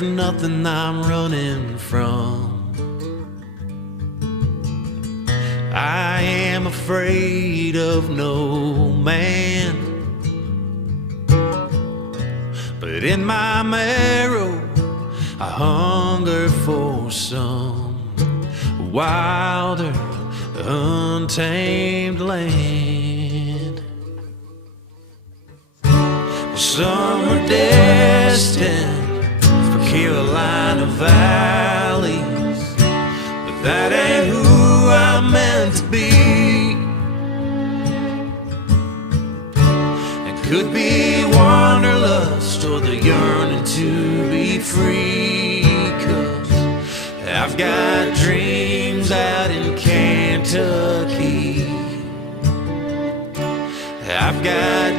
there's nothing I'm running from. I am afraid of no man, but in my marrow I hunger for some wilder, untamed land. Some are destined for Carolina valleys, but that ain't who I'm meant to be. It could be wanderlust or the yearning to be free, 'cause I've got dreams out in Kentucky. I've got